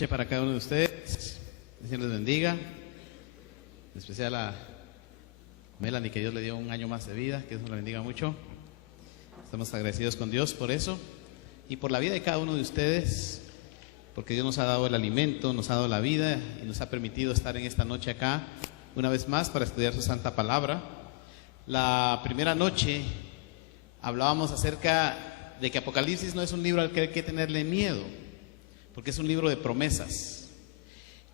noche para cada uno de ustedes. Dios les bendiga. En especial a Melanie, que Dios le dio un año más de vida, que Dios nos la bendiga mucho. Estamos agradecidos con Dios por eso y por la vida de cada uno de ustedes, porque Dios nos ha dado el alimento, nos ha dado la vida y nos ha permitido estar en esta noche acá una vez más para estudiar su santa palabra. La primera noche hablábamos acerca de que Apocalipsis no es un libro al que hay que tenerle miedo, porque es un libro de promesas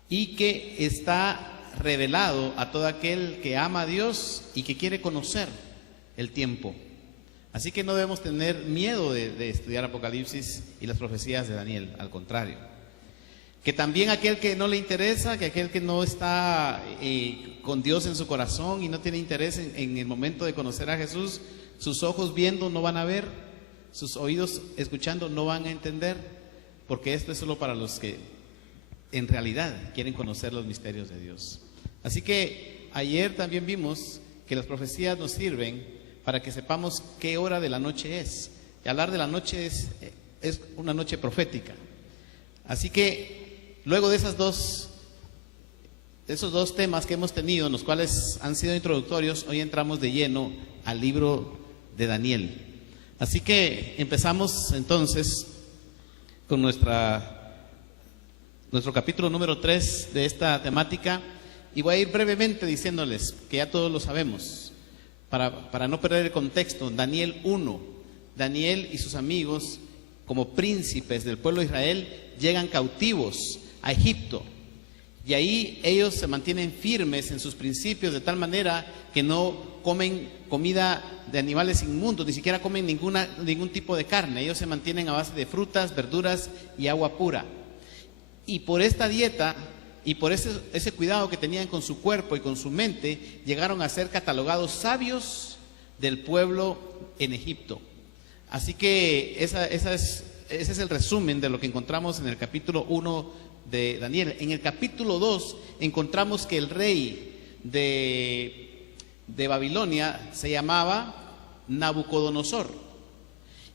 y que está revelado a todo aquel que ama a Dios y que quiere conocer el tiempo. Así que no debemos tener miedo de estudiar Apocalipsis y las profecías de Daniel, al contrario. Que también aquel que no le interesa, que aquel que no está con Dios en su corazón y no tiene interés en el momento de conocer a Jesús, sus ojos viendo no van a ver, sus oídos escuchando no van a entender, porque esto es solo para los que en realidad quieren conocer los misterios de Dios. Así que ayer también vimos que las profecías nos sirven para que sepamos qué hora de la noche es. Y hablar de la noche es una noche profética. Así que luego de esos dos temas que hemos tenido, los cuales han sido introductorios, hoy entramos de lleno al libro de Daniel. Así que empezamos entonces con nuestro capítulo número 3 de esta temática, y voy a ir brevemente diciéndoles que ya todos lo sabemos, para no perder el contexto. Daniel 1, Daniel y sus amigos, como príncipes del pueblo de Israel, llegan cautivos a Egipto, y ahí ellos se mantienen firmes en sus principios de tal manera que no comen comida de animales inmundos, ni siquiera comen ningún tipo de carne. Ellos se mantienen a base de frutas, verduras y agua pura. Y por esta dieta y por ese cuidado que tenían con su cuerpo y con su mente, llegaron a ser catalogados sabios del pueblo en Egipto. Así que ese es el resumen de lo que encontramos en el capítulo 1 de Daniel. En el capítulo 2 encontramos que el rey de Babilonia se llamaba Nabucodonosor.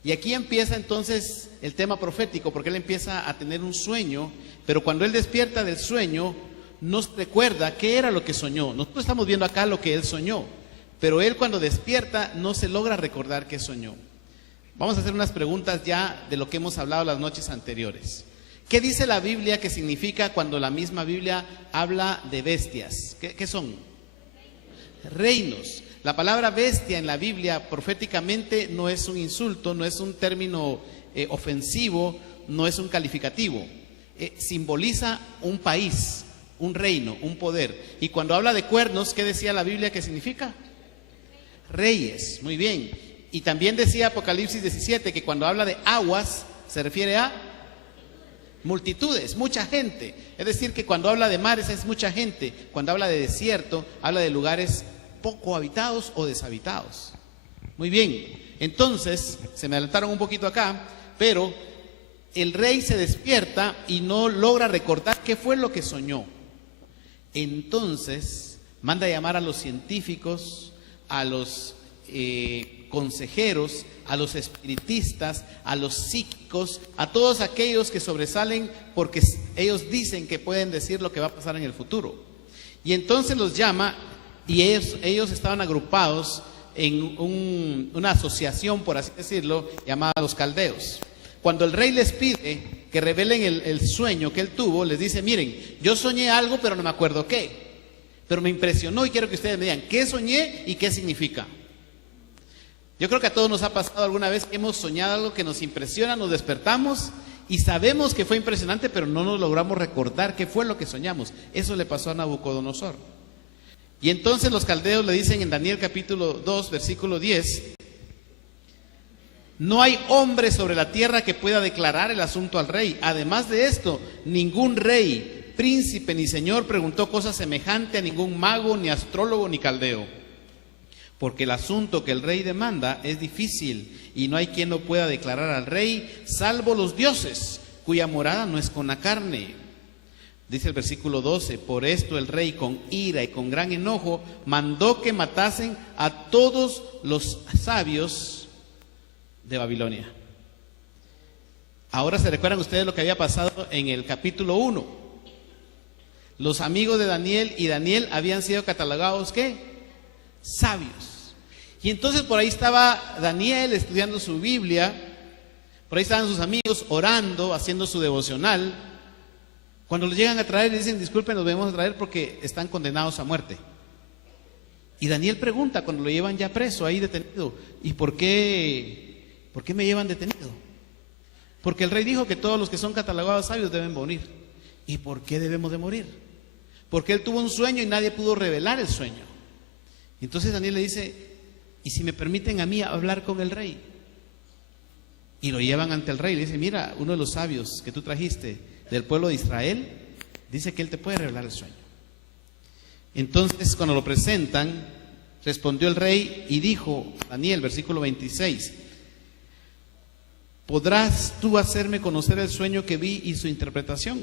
Y aquí empieza entonces el tema profético, porque él empieza a tener un sueño, pero cuando él despierta del sueño, nos recuerda qué era lo que soñó. Nosotros estamos viendo acá lo que él soñó, pero él cuando despierta no se logra recordar qué soñó. Vamos a hacer unas preguntas ya de lo que hemos hablado las noches anteriores. ¿Qué dice la Biblia que significa cuando la misma Biblia habla de bestias? ¿Qué son? Reinos. La palabra bestia en la Biblia proféticamente no es un insulto, no es un término ofensivo, no es un calificativo. Simboliza un país, un reino, un poder. Y cuando habla de cuernos, ¿qué decía la Biblia que significa? Reyes. Muy bien. Y también decía Apocalipsis 17 que cuando habla de aguas se refiere a multitudes, mucha gente. Es decir, que cuando habla de mares es mucha gente. Cuando habla de desierto, habla de lugares poco habitados o deshabitados. Muy bien, entonces, se me adelantaron un poquito acá, pero el rey se despierta y no logra recordar qué fue lo que soñó. Entonces, manda a llamar a los científicos, a los consejeros, a los espiritistas, a los psíquicos, a todos aquellos que sobresalen porque ellos dicen que pueden decir lo que va a pasar en el futuro. Y entonces los llama, y ellos estaban agrupados en una asociación, por así decirlo, llamada los caldeos. Cuando el rey les pide que revelen el sueño que él tuvo, les dice: miren, yo soñé algo pero no me acuerdo qué, pero me impresionó y quiero que ustedes me digan qué soñé y qué significa. Yo creo que a todos nos ha pasado alguna vez que hemos soñado algo que nos impresiona, nos despertamos y sabemos que fue impresionante, pero no nos logramos recordar qué fue lo que soñamos. Eso le pasó a Nabucodonosor. Y entonces los caldeos le dicen en Daniel capítulo 2, versículo 10: no hay hombre sobre la tierra que pueda declarar el asunto al rey. Además de esto, ningún rey, príncipe ni señor preguntó cosa semejante a ningún mago, ni astrólogo, ni caldeo. Porque el asunto que el rey demanda es difícil y no hay quien lo pueda declarar al rey, salvo los dioses, cuya morada no es con la carne. Dice el versículo 12: por esto el rey con ira y con gran enojo mandó que matasen a todos los sabios de Babilonia. Ahora se recuerdan ustedes lo que había pasado en el capítulo 1. Los amigos de Daniel y Daniel habían sido catalogados, ¿qué? Sabios. Y entonces por ahí estaba Daniel estudiando su Biblia, por ahí estaban sus amigos orando, haciendo su devocional. Cuando los llegan a traer, le dicen: disculpen, los venimos a traer porque están condenados a muerte. Y Daniel pregunta cuando lo llevan ya preso, ahí detenido: ¿y por qué me llevan detenido? Porque el rey dijo que todos los que son catalogados sabios deben morir. ¿Y por qué debemos de morir? Porque él tuvo un sueño y nadie pudo revelar el sueño. Entonces Daniel le dice: ¿y si me permiten a mí hablar con el rey? Y lo llevan ante el rey y le dice: mira, uno de los sabios que tú trajiste del pueblo de Israel dice que él te puede revelar el sueño. Entonces cuando lo presentan, respondió el rey y dijo a Daniel, versículo 26: ¿podrás tú hacerme conocer el sueño que vi y su interpretación?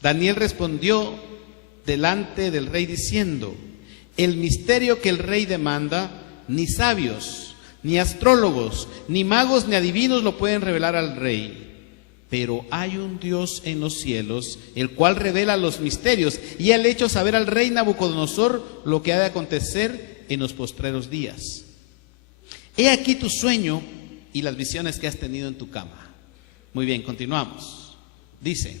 Daniel respondió delante del rey diciendo: el misterio que el rey demanda, ni sabios, ni astrólogos, ni magos, ni adivinos lo pueden revelar al rey. Pero hay un Dios en los cielos, el cual revela los misterios, y ha hecho saber al rey Nabucodonosor lo que ha de acontecer en los postreros días. He aquí tu sueño y las visiones que has tenido en tu cama. Muy bien, continuamos. Dice: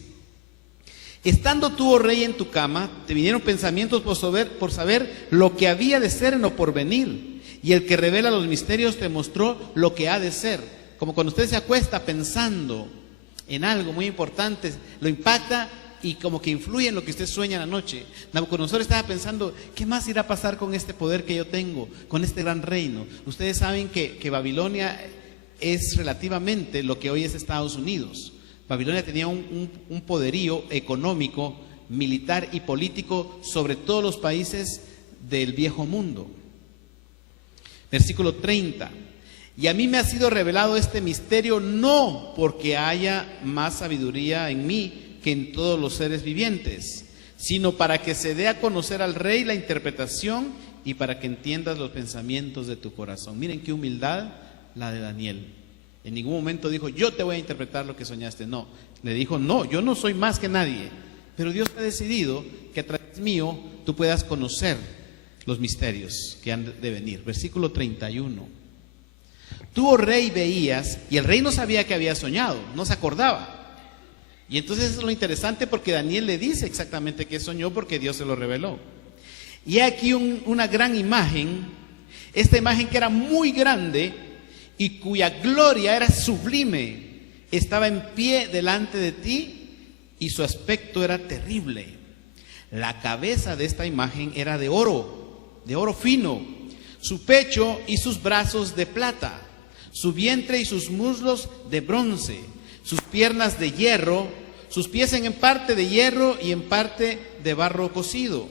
estando tú, oh rey, en tu cama, te vinieron pensamientos por saber lo que había de ser en lo porvenir, y el que revela los misterios te mostró lo que ha de ser. Como cuando usted se acuesta pensando en algo muy importante, lo impacta y como que influye en lo que usted sueña en la noche. Nabucodonosor estaba pensando: ¿qué más irá a pasar con este poder que yo tengo, con este gran reino? Ustedes saben que Babilonia es relativamente lo que hoy es Estados Unidos. Babilonia tenía un poderío económico, militar y político sobre todos los países del viejo mundo. Versículo 30: y a mí me ha sido revelado este misterio, no porque haya más sabiduría en mí que en todos los seres vivientes, sino para que se dé a conocer al rey la interpretación y para que entiendas los pensamientos de tu corazón. Miren qué humildad la de Daniel. En ningún momento dijo: yo te voy a interpretar lo que soñaste. No, le dijo: no, yo no soy más que nadie, pero Dios ha decidido que a través mío tú puedas conocer los misterios que han de venir. Versículo 31: tú, oh rey, veías, y el rey no sabía que había soñado, no se acordaba. Y entonces eso es lo interesante, porque Daniel le dice exactamente qué soñó, porque Dios se lo reveló. Y aquí una gran imagen, esta imagen que era muy grande y cuya gloria era sublime, estaba en pie delante de ti y su aspecto era terrible. La cabeza de esta imagen era de oro fino, su pecho y sus brazos de plata, su vientre y sus muslos de bronce, sus piernas de hierro, sus pies en parte de hierro y en parte de barro cocido.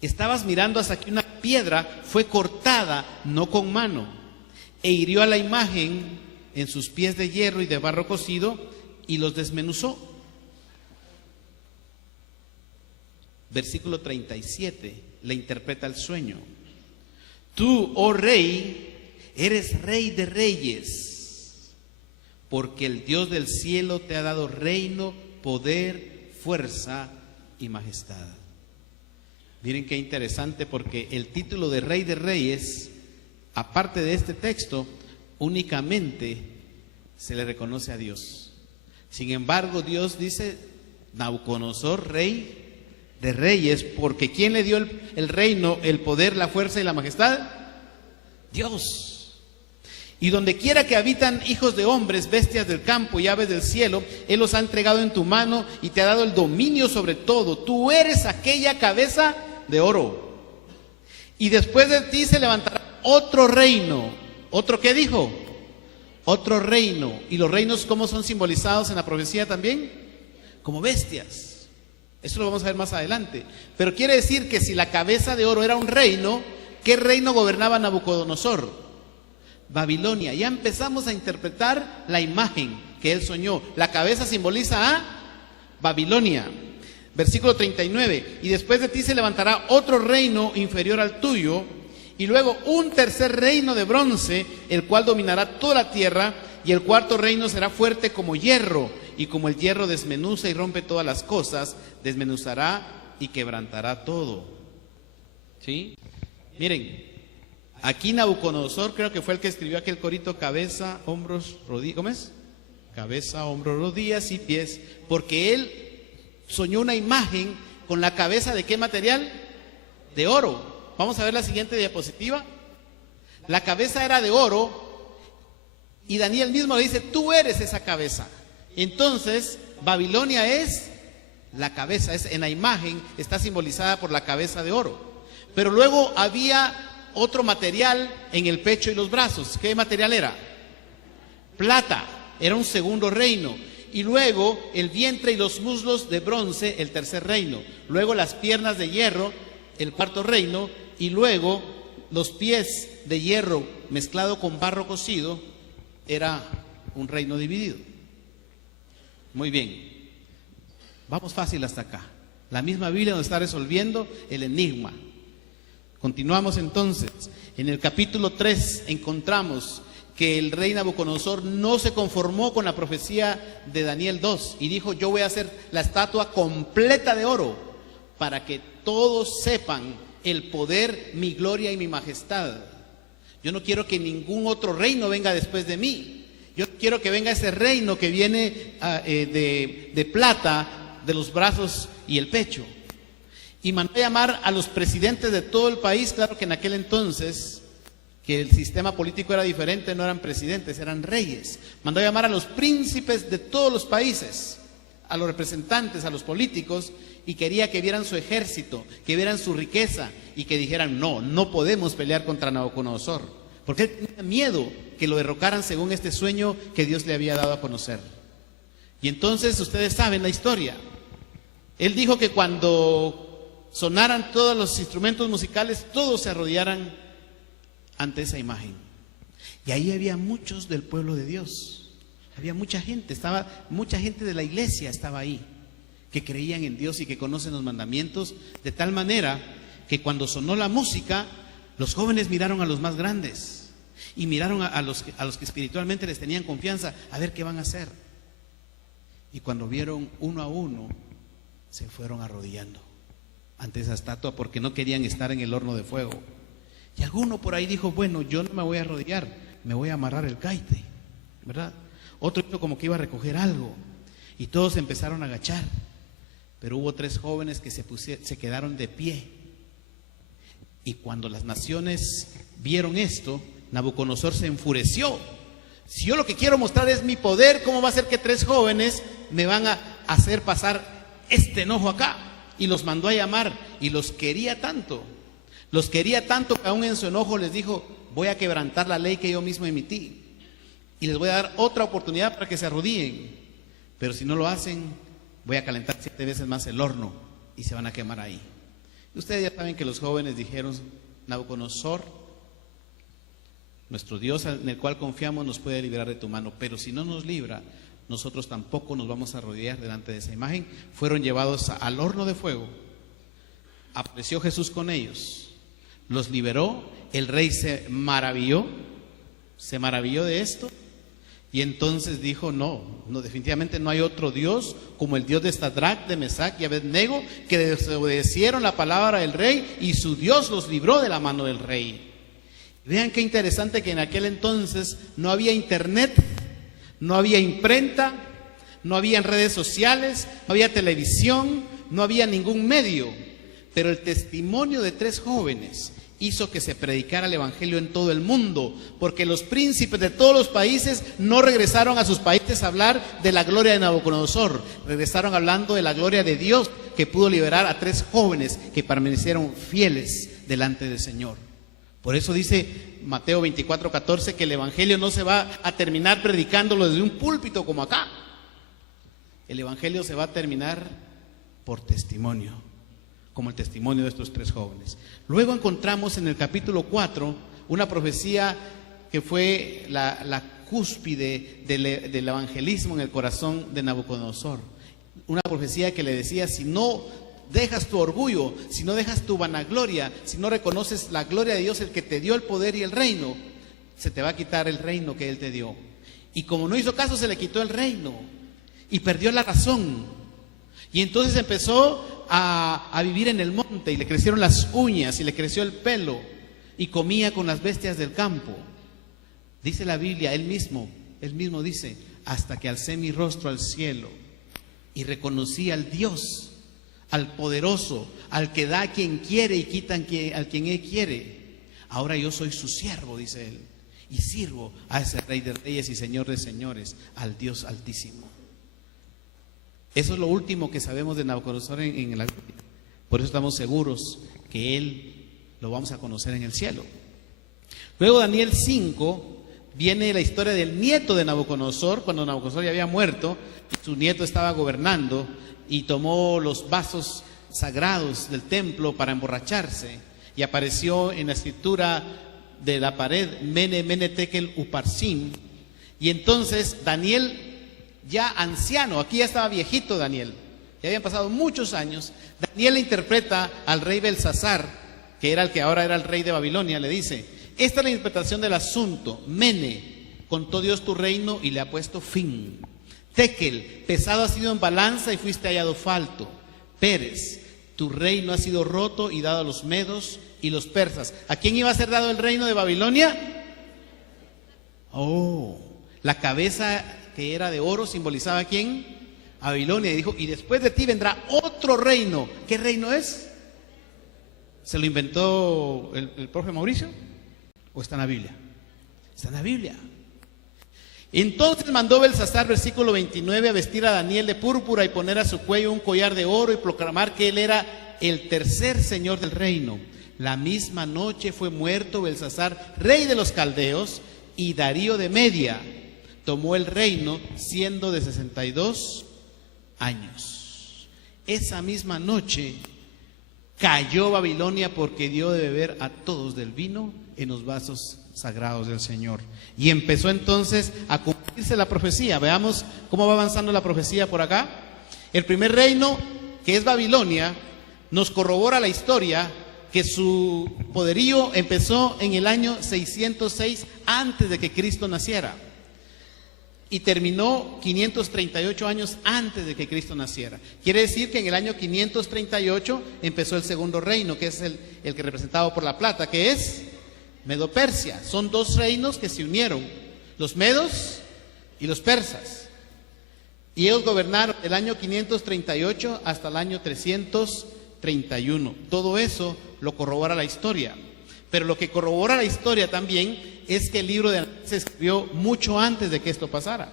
Estabas mirando hasta que una piedra fue cortada, no con mano, e hirió a la imagen en sus pies de hierro y de barro cocido y los desmenuzó. Versículo 37 le interpreta el sueño: tú, oh rey, eres rey de reyes, porque el Dios del cielo te ha dado reino, poder, fuerza y majestad. Miren qué interesante, porque el título de rey de reyes, aparte de este texto, únicamente se le reconoce a Dios. Sin embargo, Dios dice: Nabucodonosor, rey de reyes, porque ¿quién le dio el reino, el poder, la fuerza y la majestad? Dios. Y donde quiera que habitan hijos de hombres, bestias del campo y aves del cielo, Él los ha entregado en tu mano y te ha dado el dominio sobre todo. Tú eres aquella cabeza de oro. Y después de ti se levantará otro reino. ¿Otro qué dijo? Otro reino. ¿Y los reinos cómo son simbolizados en la profecía también? Como bestias. Eso lo vamos a ver más adelante. Pero quiere decir que si la cabeza de oro era un reino, ¿qué reino gobernaba Nabucodonosor? Babilonia. Ya empezamos a interpretar la imagen que él soñó. La cabeza simboliza a Babilonia. Versículo 39: y después de ti se levantará otro reino inferior al tuyo, y luego un tercer reino de bronce, el cual dominará toda la tierra, y el cuarto reino será fuerte como hierro, y como el hierro desmenuza y rompe todas las cosas, desmenuzará y quebrantará todo. ¿Sí? Miren, aquí Nabucodonosor creo que fue el que escribió aquel corito: cabeza, hombros, rodillas, ¿cómo es? Cabeza, hombros, rodillas y pies, porque él soñó una imagen con la cabeza de ¿qué material? De oro. Vamos a ver la siguiente diapositiva. La cabeza era de oro y Daniel mismo le dice: tú eres esa cabeza. Entonces Babilonia es la cabeza, en la imagen está simbolizada por la cabeza de oro. Pero luego había otro material en el pecho y los brazos. ¿Qué material era? Plata, era un segundo reino. Y luego el vientre y los muslos de bronce, el tercer reino. Luego las piernas de hierro, el cuarto reino. Y luego los pies de hierro mezclado con barro cocido, era un reino dividido. Muy bien, vamos fácil hasta acá. La misma Biblia nos está resolviendo el enigma. Continuamos entonces. En el capítulo 3 encontramos que el rey Nabucodonosor no se conformó con la profecía de Daniel 2 y dijo: yo voy a hacer la estatua completa de oro para que todos sepan el poder, mi gloria y mi majestad. Yo no quiero que ningún otro reino venga después de mí. Yo quiero que venga ese reino que viene de plata, de los brazos y el pecho. Y mandó a llamar a los presidentes de todo el país. Claro que en aquel entonces, que el sistema político era diferente, no eran presidentes, eran reyes. Mandó a llamar a los príncipes de todos los países, a los representantes, a los políticos, y quería que vieran su ejército, que vieran su riqueza, y que dijeran: no podemos pelear contra Nabucodonosor, porque él tenía miedo que lo derrocaran según este sueño que Dios le había dado a conocer. Y entonces ustedes saben la historia. Él dijo que cuando sonaran todos los instrumentos musicales, todos se arrodillaran ante esa imagen. Y ahí había muchos del pueblo de Dios. Había mucha gente, mucha gente de la iglesia estaba ahí, que creían en Dios y que conocen los mandamientos, de tal manera que cuando sonó la música, los jóvenes miraron a los más grandes y miraron a los que espiritualmente les tenían confianza, a ver qué van a hacer. Y cuando vieron uno a uno, se fueron arrodillando ante esa estatua porque no querían estar en el horno de fuego. Y alguno por ahí dijo: bueno, yo no me voy a arrodillar, me voy a amarrar el caite, ¿verdad? Otro hizo como que iba a recoger algo y todos empezaron a agachar. Pero hubo 3 jóvenes que se quedaron de pie. Y cuando las naciones vieron esto, Nabucodonosor se enfureció. Si yo lo que quiero mostrar es mi poder, ¿cómo va a ser que 3 jóvenes me van a hacer pasar este enojo acá? Y los mandó a llamar y los quería tanto que aún en su enojo les dijo: voy a quebrantar la ley que yo mismo emití y les voy a dar otra oportunidad para que se arrodillen, pero si no lo hacen, voy a calentar 7 veces más el horno y se van a quemar ahí. Y ustedes ya saben que los jóvenes dijeron: Nabucodonosor, nuestro Dios en el cual confiamos nos puede librar de tu mano, pero si no nos libra, nosotros tampoco nos vamos a arrodillar delante de esa imagen. Fueron llevados al horno de fuego. Apareció Jesús con ellos, los liberó. El rey se maravilló de esto, y entonces dijo: no, definitivamente no hay otro Dios como el Dios de Sadrach, de Mesach y Abednego, que desobedecieron la palabra del rey, y su Dios los libró de la mano del rey. Vean qué interesante que en aquel entonces no había internet, no había imprenta, no había redes sociales, no había televisión, no había ningún medio, pero el testimonio de 3 jóvenes hizo que se predicara el evangelio en todo el mundo, porque los príncipes de todos los países no regresaron a sus países a hablar de la gloria de Nabucodonosor, regresaron hablando de la gloria de Dios, que pudo liberar a 3 jóvenes que permanecieron fieles delante del Señor. Por eso dice Mateo 24:14 que el evangelio no se va a terminar predicándolo desde un púlpito como acá. El evangelio se va a terminar por testimonio, como el testimonio de estos 3 jóvenes. Luego encontramos en el capítulo 4 una profecía que fue la cúspide del evangelismo en el corazón de Nabucodonosor. Una profecía que le decía: si no dejas tu orgullo, si no dejas tu vanagloria, si no reconoces la gloria de Dios, el que te dio el poder y el reino, se te va a quitar el reino que Él te dio. Y como no hizo caso, se le quitó el reino y perdió la razón. Y entonces empezó a vivir en el monte, y le crecieron las uñas y le creció el pelo, y comía con las bestias del campo. Dice la Biblia, él mismo dice, hasta que alcé mi rostro al cielo y reconocí al Dios, al poderoso, al que da a quien quiere y quita a quien Él quiere. Ahora yo soy su siervo, dice él, y sirvo a ese Rey de Reyes y Señor de Señores, al Dios Altísimo. Eso es lo último que sabemos de Nabucodonosor en la Biblia. Por eso estamos seguros que Él lo vamos a conocer en el cielo. Luego Daniel 5 viene la historia del nieto de Nabucodonosor, cuando Nabucodonosor ya había muerto, su nieto estaba gobernando y tomó los vasos sagrados del templo para emborracharse, y apareció en la escritura de la pared Mene, Mene, Tekel, Uparsin. Y entonces Daniel, ya anciano, aquí ya estaba viejito Daniel, ya habían pasado muchos años, Daniel le interpreta al rey Belsasar, que era el que ahora era el rey de Babilonia, le dice: esta es la interpretación del asunto. Mene, contó Dios tu reino y le ha puesto fin. Tekel, pesado has sido en balanza y fuiste hallado falto. Pérez, tu reino ha sido roto y dado a los medos y los persas. ¿A quién iba a ser dado el reino de Babilonia? Oh, la cabeza que era de oro simbolizaba ¿a quién? A Babilonia. Y dijo, y después de ti vendrá otro reino. ¿Qué reino es? ¿Se lo inventó el profe Mauricio? ¿O está en la Biblia? Está en la Biblia. Entonces mandó Belsasar, versículo 29, a vestir a Daniel de púrpura y poner a su cuello un collar de oro y proclamar que él era el tercer señor del reino. La misma noche fue muerto Belsasar, rey de los caldeos, y Darío de Media tomó el reino siendo de 62 años. Esa misma noche cayó Babilonia porque dio de beber a todos del vino en los vasos sagrados del Señor. Y empezó entonces a cumplirse la profecía. Veamos cómo va avanzando la profecía por acá. El primer reino, que es Babilonia, nos corrobora la historia que su poderío empezó en el año 606 antes de que Cristo naciera y terminó 538 años antes de que Cristo naciera. Quiere decir que en el año 538 empezó el segundo reino, que es el que representado por la plata, que es Medo-Persia. Son dos reinos que se unieron, los medos y los persas. Y ellos gobernaron del año 538 hasta el año 331. Todo eso lo corrobora la historia. Pero lo que corrobora la historia también es que el libro de Daniel se escribió mucho antes de que esto pasara.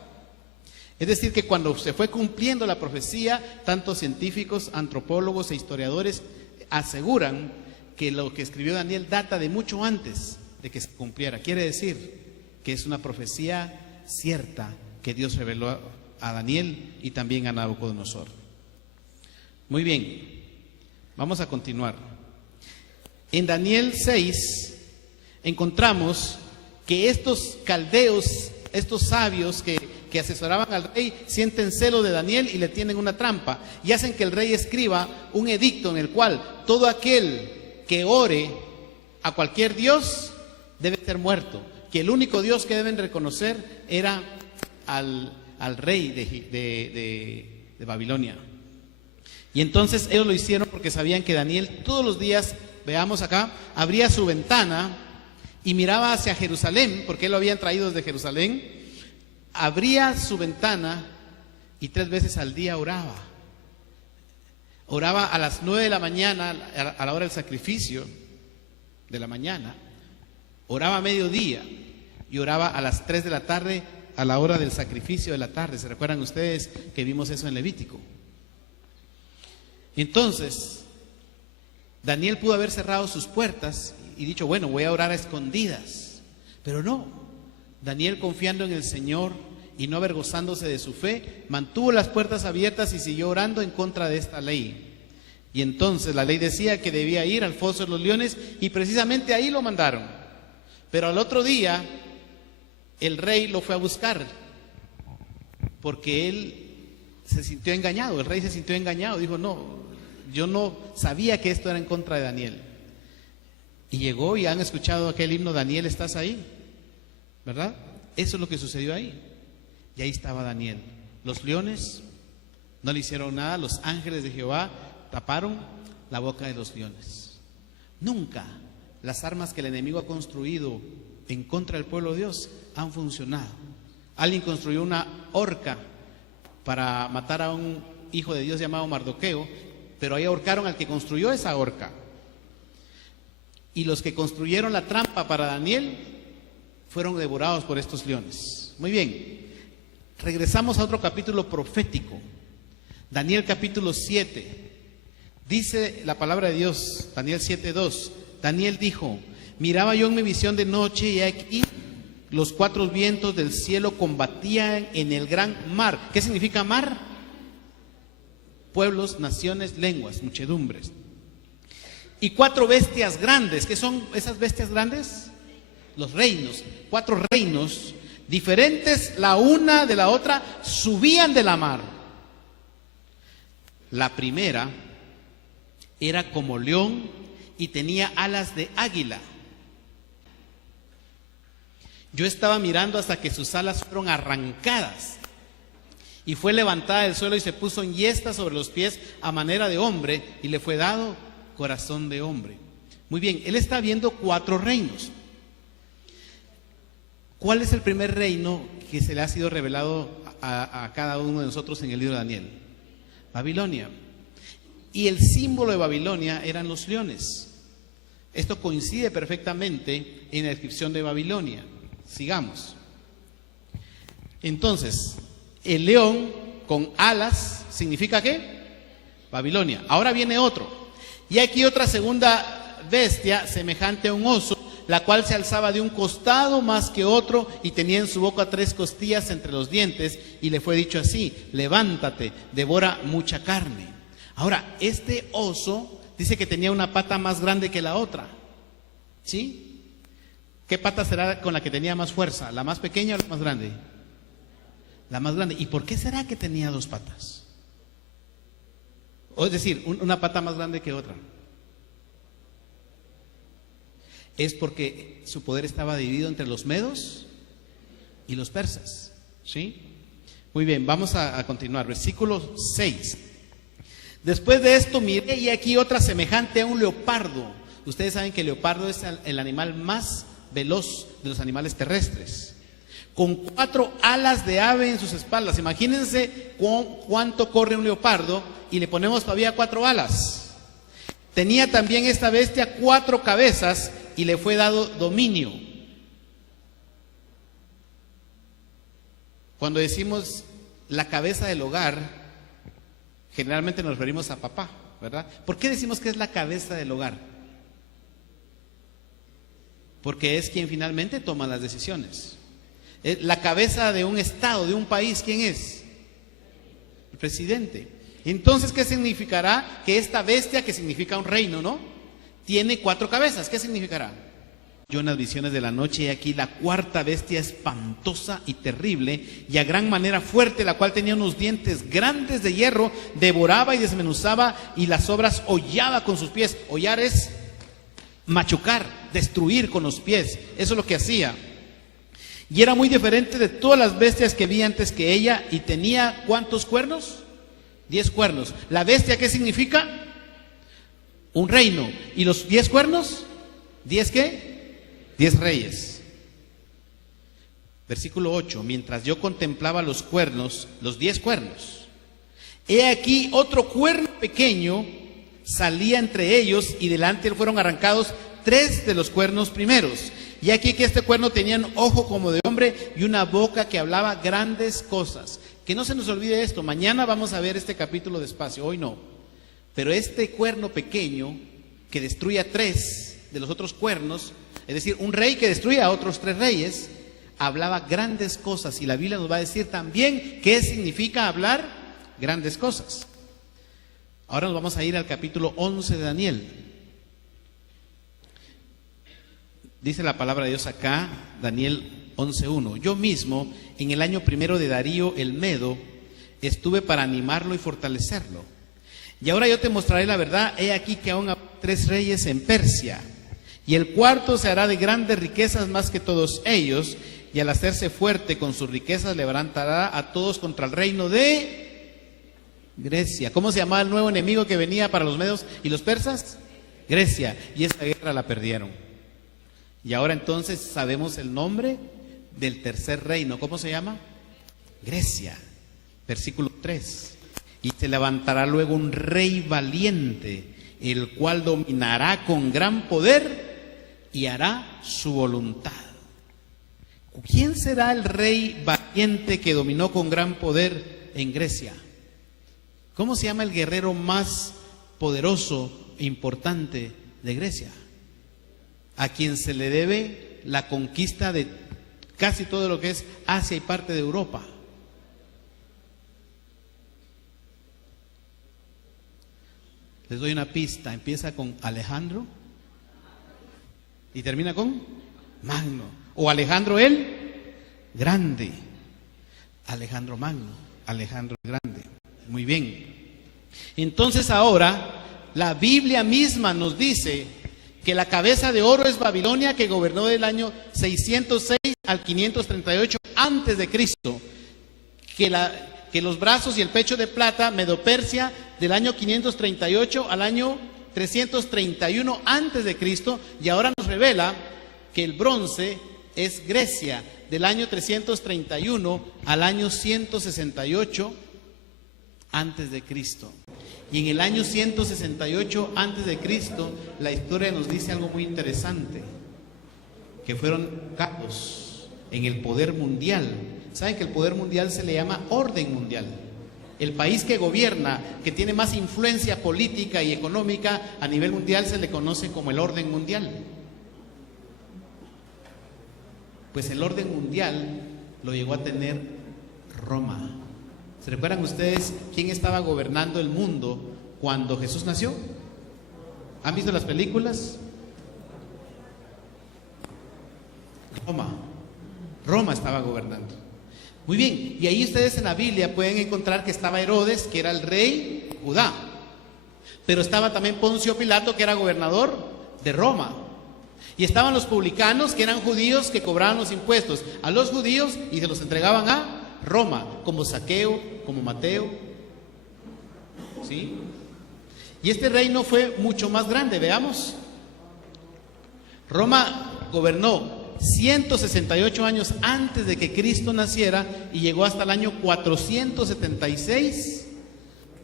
Es decir, que cuando se fue cumpliendo la profecía, tanto científicos, antropólogos e historiadores aseguran que lo que escribió Daniel data de mucho antes de que se cumpliera. Quiere decir que es una profecía cierta que Dios reveló a Daniel y también a Nabucodonosor. Muy bien, vamos a continuar. En Daniel 6 encontramos que estos caldeos, estos sabios que asesoraban al rey, sienten celo de Daniel y le tienen una trampa y hacen que el rey escriba un edicto en el cual todo aquel que ore a cualquier dios debe ser muerto, que el único Dios que deben reconocer era al rey de Babilonia. Y entonces ellos lo hicieron porque sabían que Daniel todos los días, veamos acá, abría su ventana y miraba hacia Jerusalén, porque él lo habían traído desde Jerusalén, abría su ventana y 3 veces al día oraba. Oraba a las 9 de la mañana, a la hora del sacrificio de la mañana, oraba a mediodía y oraba a las 3 de la tarde, a la hora del sacrificio de la tarde. ¿Se recuerdan ustedes que vimos eso en Levítico? Entonces, Daniel pudo haber cerrado sus puertas y dicho, bueno, voy a orar a escondidas. Pero no, Daniel, confiando en el Señor y no avergonzándose de su fe, mantuvo las puertas abiertas y siguió orando en contra de esta ley. Y entonces la ley decía que debía ir al foso de los leones y precisamente ahí lo mandaron. Pero al otro día el rey lo fue a buscar porque él se sintió engañado. El rey se sintió engañado, dijo, no, Yo no sabía que esto era en contra de Daniel. Y llegó y han escuchado aquel himno, Daniel, ¿estás ahí? ¿Verdad? Eso es lo que sucedió ahí. Y ahí estaba Daniel. Los leones no le hicieron nada, los ángeles de Jehová taparon la boca de los leones. Nunca las armas que el enemigo ha construido en contra del pueblo de Dios han funcionado. Alguien construyó una horca para matar a un hijo de Dios llamado Mardoqueo, pero ahí ahorcaron al que construyó esa horca. Y los que construyeron la trampa para Daniel fueron devorados por estos leones. Muy bien, regresamos a otro capítulo profético, Daniel capítulo 7. Dice la palabra de Dios, Daniel 7:2. Daniel dijo: miraba yo en mi visión de noche, y aquí los cuatro vientos del cielo combatían en el gran mar. ¿Qué significa mar? Pueblos, naciones, lenguas, muchedumbres. Y cuatro bestias grandes. ¿Qué son esas bestias grandes? Los reinos. Cuatro reinos diferentes la una de la otra subían de la mar. La primera era como león y tenía alas de águila. Yo estaba mirando hasta que sus alas fueron arrancadas y fue levantada del suelo y se puso en yesta sobre los pies a manera de hombre, y le fue dado corazón de hombre. Muy bien, él está viendo cuatro reinos. ¿Cuál es el primer reino que se le ha sido revelado a cada uno de nosotros en el libro de Daniel? Babilonia. Y el símbolo de Babilonia eran los leones. Esto coincide perfectamente en la descripción de Babilonia. Sigamos. Entonces, el león con alas significa ¿qué? Babilonia. Ahora viene otro. Y aquí otra segunda bestia semejante a un oso, la cual se alzaba de un costado más que otro y tenía en su boca 3 costillas entre los dientes, y le fue dicho así: levántate, devora mucha carne. Ahora, este oso dice que tenía una pata más grande que la otra. ¿Sí? ¿Qué pata será con la que tenía más fuerza? ¿La más pequeña o la más grande? La más grande. ¿Y por qué será que tenía 2 patas? O es decir, una pata más grande que otra. Es porque su poder estaba dividido entre los medos y los persas. ¿Sí? Muy bien, vamos a continuar. Versículo 6. Después de esto miré, y aquí otra semejante a un leopardo. Ustedes saben que el leopardo es el animal más veloz de los animales terrestres, con 4 alas de ave en sus espaldas. Imagínense cuánto corre un leopardo, y le ponemos todavía 4 alas. Tenía también esta bestia 4 cabezas, y le fue dado dominio. Cuando decimos la cabeza del hogar, generalmente nos referimos a papá, ¿verdad? ¿Por qué decimos que es la cabeza del hogar? Porque es quien finalmente toma las decisiones. La cabeza de un estado, de un país, ¿quién es? El presidente. Entonces, ¿qué significará? Que esta bestia, que significa un reino, ¿no?, tiene 4 cabezas. ¿Qué significará? Yo en las visiones de la noche, y aquí la cuarta bestia espantosa y terrible, y a gran manera fuerte, la cual tenía unos dientes grandes de hierro, devoraba y desmenuzaba, y las obras hollaba con sus pies. Hollar es machucar, destruir con los pies. Eso es lo que hacía. Y era muy diferente de todas las bestias que vi antes que ella, y tenía ¿cuántos cuernos? 10 cuernos. ¿La bestia qué significa? Un reino. ¿Y los 10 cuernos? ¿10 qué? 10 reyes. Versículo 8. Mientras yo contemplaba los cuernos, los 10 cuernos, he aquí otro cuerno pequeño salía entre ellos, y delante él fueron arrancados 3 de los cuernos primeros. Y aquí que este cuerno tenía un ojo como de hombre y una boca que hablaba grandes cosas. Que no se nos olvide esto. Mañana vamos a ver este capítulo despacio, hoy no. Pero este cuerno pequeño que destruye a 3 de los otros cuernos, es decir, un rey que destruye a otros 3 reyes, hablaba grandes cosas. Y la Biblia nos va a decir también qué significa hablar grandes cosas. Ahora nos vamos a ir al capítulo 11 de Daniel. Dice la palabra de Dios acá, Daniel 11:1. Yo mismo, en el año primero de Darío el Medo, estuve para animarlo y fortalecerlo. Y ahora yo te mostraré la verdad. He aquí que aún hay 3 reyes en Persia, y el cuarto se hará de grandes riquezas más que todos ellos, y al hacerse fuerte con sus riquezas levantará a todos contra el reino de Grecia. ¿Cómo se llamaba el nuevo enemigo que venía para los medos y los persas? Grecia. Y esa guerra la perdieron. Y ahora entonces sabemos el nombre del tercer reino. ¿Cómo se llama? Grecia. Versículo 3. Y se levantará luego un rey valiente, el cual dominará con gran poder y hará su voluntad. ¿Quién será el rey valiente que dominó con gran poder en Grecia? ¿Cómo se llama el guerrero más poderoso e importante de Grecia? A quien se le debe la conquista de casi todo lo que es Asia y parte de Europa. Les doy una pista. Empieza con Alejandro y termina con Magno. O Alejandro el Grande. Alejandro Magno, Alejandro el Grande. Muy bien. Entonces ahora la Biblia misma nos dice que la cabeza de oro es Babilonia, que gobernó del año 606 al 538 antes de Cristo. Que los brazos y el pecho de plata, Medo-Persia, del año 538 al año 331 antes de Cristo, y ahora nos revela que el bronce es Grecia, del año 331 al año 168 antes de Cristo. Y en el año 168 antes de Cristo, la historia nos dice algo muy interesante, que fueron caos en el poder mundial. Saben que el poder mundial se le llama orden mundial. El país que gobierna, que tiene más influencia política y económica a nivel mundial, se le conoce como el orden mundial. Pues el orden mundial lo llegó a tener Roma. ¿Se recuerdan ustedes quién estaba gobernando el mundo cuando Jesús nació? ¿Han visto las películas? Roma estaba gobernando. Muy bien, y ahí ustedes en la Biblia pueden encontrar que estaba Herodes, que era el rey Judá, pero estaba también Poncio Pilato, que era gobernador de Roma, y estaban los publicanos, que eran judíos, que cobraban los impuestos a los judíos y se los entregaban a Roma, como Zaqueo, como Mateo, ¿sí? Y este reino fue mucho más grande. Veamos. Roma gobernó 168 años antes de que Cristo naciera y llegó hasta el año 476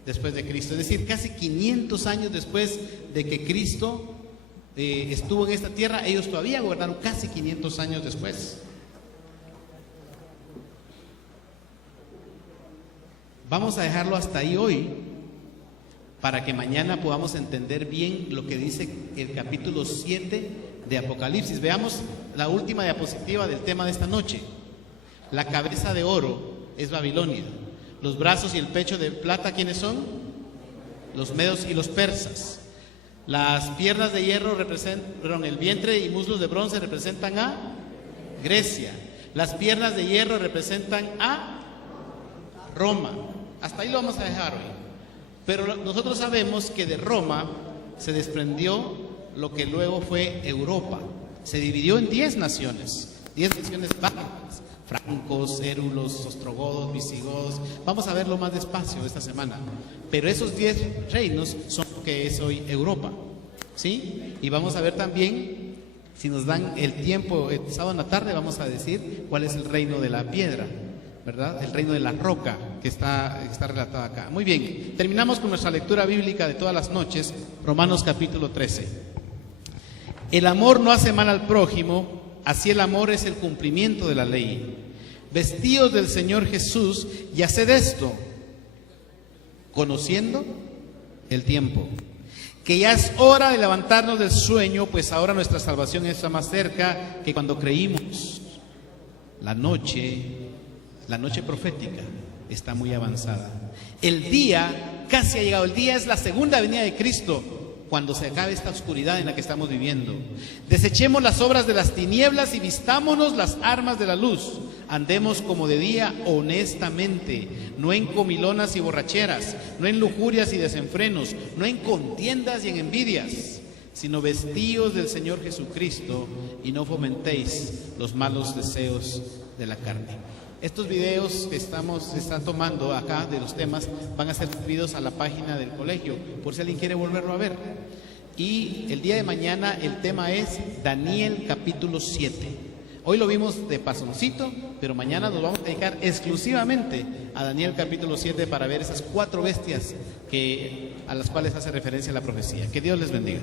después de Cristo, es decir, casi 500 años después de que Cristo estuvo en esta tierra. Ellos todavía gobernaron casi 500 años después. Vamos a dejarlo hasta ahí hoy, para que mañana podamos entender bien lo que dice el capítulo 7 de Apocalipsis. Veamos la última diapositiva del tema de esta noche. La cabeza de oro es Babilonia. Los brazos y el pecho de plata, ¿quiénes son? Los medos y los persas. Las piernas de hierro representan, el vientre y muslos de bronce representan a Grecia. Las piernas de hierro representan a Roma. Hasta ahí lo vamos a dejar hoy. Pero nosotros sabemos que de Roma se desprendió lo que luego fue Europa. Se dividió en 10 naciones, 10 naciones bárbaras: francos, érulos, ostrogodos, visigodos. Vamos a verlo más despacio esta semana. Pero esos 10 reinos son lo que es hoy Europa, ¿sí? Y vamos a ver también, si nos dan el tiempo, el sábado en la tarde, vamos a decir cuál es el reino de la piedra, ¿verdad? El reino de la roca que está relatado acá. Muy bien, terminamos con nuestra lectura bíblica de todas las noches, Romanos capítulo 13. El amor no hace mal al prójimo, así el amor es el cumplimiento de la ley. Vestíos del Señor Jesús y haced esto, conociendo el tiempo, que ya es hora de levantarnos del sueño, pues ahora nuestra salvación está más cerca que cuando creímos. La noche profética está muy avanzada. El día casi ha llegado. El día es la segunda venida de Cristo. cuando se acabe esta oscuridad en la que estamos viviendo. Desechemos las obras de las tinieblas y vistámonos las armas de la luz. Andemos como de día honestamente, no en comilonas y borracheras, no en lujurias y desenfrenos, no en contiendas y en envidias, sino vestíos del Señor Jesucristo y no fomentéis los malos deseos de la carne. Estos videos que se están tomando acá de los temas van a ser subidos a la página del colegio, por si alguien quiere volverlo a ver. Y el día de mañana el tema es Daniel capítulo 7. Hoy lo vimos de pasoncito, pero mañana nos vamos a dedicar exclusivamente a Daniel capítulo 7 para ver esas 4 bestias a las cuales hace referencia la profecía. Que Dios les bendiga.